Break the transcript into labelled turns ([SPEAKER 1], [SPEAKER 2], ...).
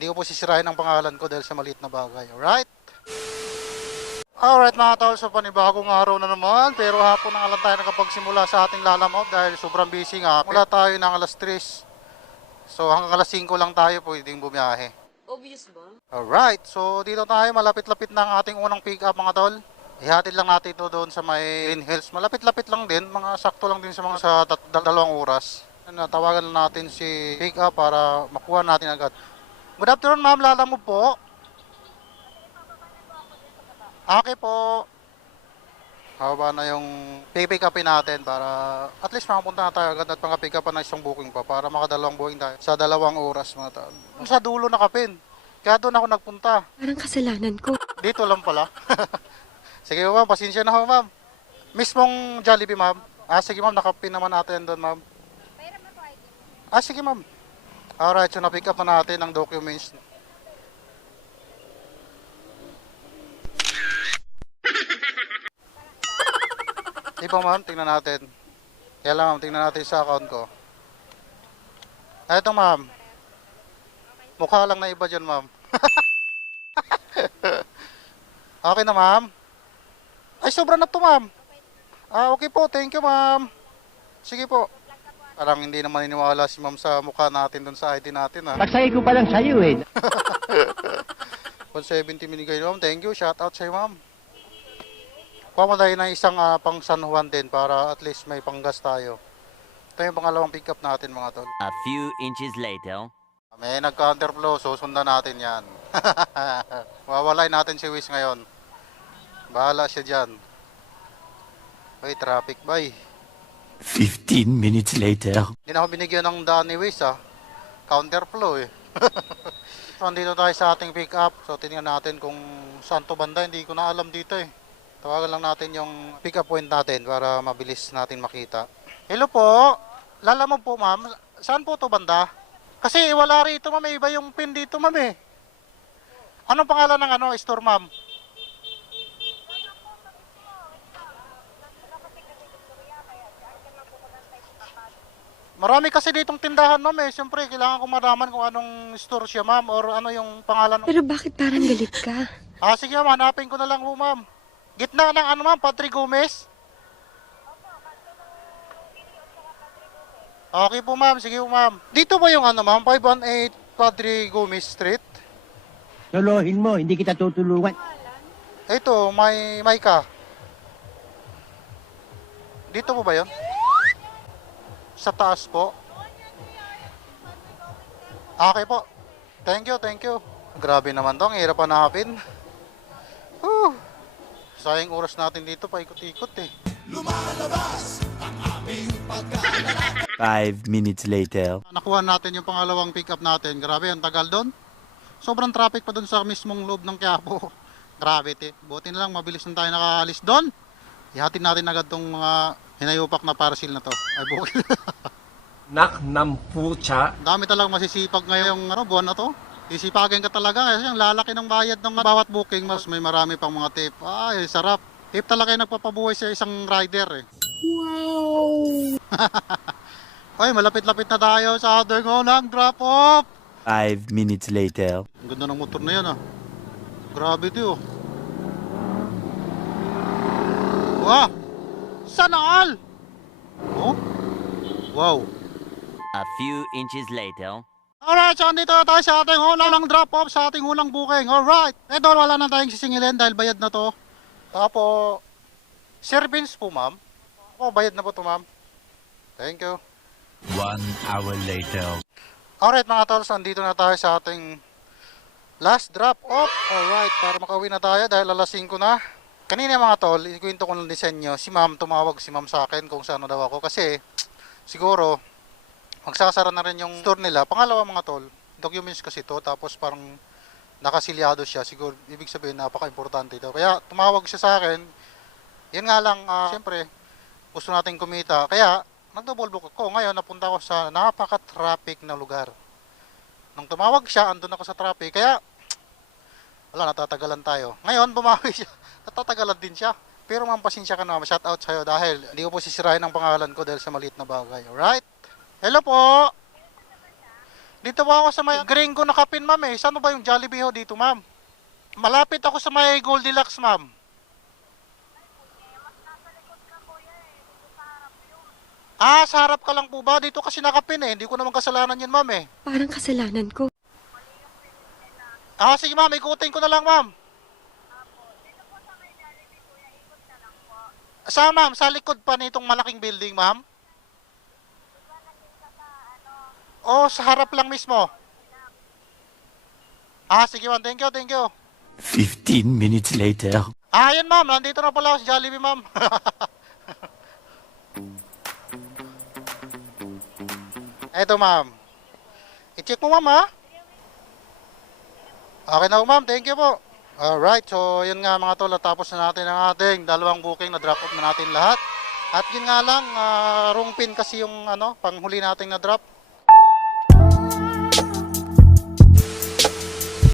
[SPEAKER 1] Hindi ko po sisirain ang pangalan ko dahil sa maliit na bagay. Alright? Alright mga tol, so panibagong araw na naman. Pero hapon na nga lang tayo nakapagsimula sa ating lalamove dahil sobrang busy nga. Mula tayo ng alas 3. So hanggang alas 5 lang tayo pwedeng bumiyahe.
[SPEAKER 2] Obvious ba?
[SPEAKER 1] Alright, so dito tayo, malapit-lapit na ang ating unang pick up mga tol. Ihatid lang natin ito doon sa may Green Hills. Malapit-lapit lang din, mga sakto lang din sa mga sa dalawang oras. Natawagan lang natin si pick up para makuha natin agad. Good afternoon ma'am, lala mo po. Okay po. Haba na yung pick upin natin para at least makapunta na tayo agad at makapick up na isang booking pa para makadalawang booking tayo sa dalawang oras mga tao. Sa dulo na kapin. Kaya doon ako nagpunta.
[SPEAKER 3] Parang kasalanan ko.
[SPEAKER 1] Dito lang pala. sige ma'am, pasensya na ho ma'am. Mismong Jollibee ma'am. Ah sige ma'am, nakapin naman natin doon ma'am. Ah sige ma'am. Alright, so na-pick up na natin ang documents. Iba ma'am, tingnan natin. Kaya lang ma'am, tingnan natin sa account ko. Ah, Ito ma'am. Mukha lang na iba dyan ma'am. okay na ma'am? Ay, sobra na to ma'am. Ah, okay po. Thank you ma'am. Sige po. Parang hindi naman iniwala si ma'am sa mukha natin dun sa ID natin ha.
[SPEAKER 4] Pagsay ko pa lang sa'yo eh.
[SPEAKER 1] 170 minigay ma'am. Thank you. Shout out sa'yo ma'am. Tayo ng isang ah, pang San Juan din para at least may panggas tayo. Ito yung pangalawang pick up natin mga tol.
[SPEAKER 5] A few inches later.
[SPEAKER 1] May nag-counterflow, susundan natin yan. Wawalay natin si Wiz ngayon. Bahala siya dyan. Uy, traffic bay.
[SPEAKER 4] 15 minutes later.
[SPEAKER 1] Hindi na ako binigyan ng ni Wiz ah. Counterflow eh. so, andito tayo sa ating pick up. So, tingnan natin kung saan to banda. Hindi ko na alam dito eh. Tawagan lang natin yung pick up point natin para mabilis natin makita. Hello po. Lala mo po ma'am. Saan po to banda? Kasi wala rito ma'am. Iba yung pin dito ma'am eh. Anong pangalan ng ano, store ma'am? Marami kasi ditong tindahan ma'am eh. Siyempre, kailangan ko malaman kung anong store siya ma'am or ano yung pangalan.
[SPEAKER 3] Pero bakit parang galit ka?
[SPEAKER 1] Ah, sige ma'am, hanapin ko na lang po ma'am. Gitna ng ano ma'am, Patri Gomez? Okay po ma'am, sige po ma'am. Dito ba yung ano ma'am, 518 Padre Gomez Street?
[SPEAKER 4] Lolohin mo, hindi kita tutulungan.
[SPEAKER 1] Ito, may may ka. Dito po ba yun? Sa taas po. Okay po. Thank you, thank you. Grabe naman to, ang hirap hanapin. Whew. Sayang oras natin dito, paikot-ikot eh.
[SPEAKER 4] Five minutes later.
[SPEAKER 1] Nakuha natin yung pangalawang pick up natin. Grabe, ang tagal doon. Sobrang traffic pa doon sa mismong loob ng Quiapo. Grabe, te. Buti na lang, mabilis na tayo nakaalis doon. Ihatid natin agad tong mga hinayupak na parcel na to. Ay, bukil.
[SPEAKER 6] Nak ng pucha.
[SPEAKER 1] Ang dami talagang masisipag ngayong ano, buwan na to. Isipagin ka talaga kasi ang lalaki ng bayad ng bawat booking mas may marami pang mga tip. Ay, sarap. Tip talaga yung nagpapabuhay sa isang rider eh. Wow! Ay, malapit-lapit na tayo sa ating unang drop off.
[SPEAKER 4] Five minutes later.
[SPEAKER 1] Ang ganda ng motor na yan ah. Grabe ito oh. Wow! Sana all! Oh? Wow.
[SPEAKER 5] A few inches later.
[SPEAKER 1] Alright, so andito na tayo sa ating unang drop off sa ating unang booking. Alright. Ito, wala na tayong sisingilin dahil bayad na to. Tapo, Sir Vince po ma'am. Oh, bayad na po to ma'am. Thank you.
[SPEAKER 4] One hour later.
[SPEAKER 1] Alright mga tol, so andito na tayo sa ating last drop off. Alright, para makauwi na tayo dahil alas 5 na. Kanina mga tol, ikwento ko ng disenyo, si ma'am, tumawag si ma'am sa akin kung saan daw ako. Kasi, siguro, magsasara na rin yung store nila. Pangalawa mga tol, documents kasi to, tapos parang nakasilyado siya. Siguro, ibig sabihin, napaka-importante daw. Kaya, tumawag siya sa akin. Yan nga lang, ah, siyempre, gusto nating kumita. Kaya, nag-double book ako. Ngayon, napunta ako sa napaka-traffic na lugar. Nung tumawag siya, andun ako sa traffic. Kaya, wala, natatagalan tayo. Ngayon, bumawi siya. Natatagalan din siya. Pero ma'am, pasensya ka na. Shout out sa'yo dahil hindi ko po sisirain ang pangalan ko dahil sa maliit na bagay. Alright? Hello po! Dito ba ako sa may gringo na kapin, ma'am eh. Saan ba yung Jollibee ho dito, ma'am? Malapit ako sa may Goldilocks, ma'am. Ah, sa harap ka lang po ba? Dito kasi nakapin eh. Hindi ko naman kasalanan yun, ma'am eh.
[SPEAKER 3] Parang kasalanan ko.
[SPEAKER 1] Ah, sige ma'am, ikutin ko na lang, ma'am. Sa ma'am, sa likod pa nitong malaking building, ma'am? Oh, sa harap lang mismo. Ah, sige ma'am, thank you, thank you.
[SPEAKER 4] 15 minutes later.
[SPEAKER 1] Ah, yan ma'am, nandito na pala ako sa Jollibee, ma'am. Eto ma'am. I-check mo ma'am ha. Okay na po ma'am, thank you po. Alright, so yun nga mga tol, tapos na natin ang ating dalawang booking na drop off na natin lahat. At yun nga lang, uh, wrong pin kasi yung ano, panghuli nating na drop.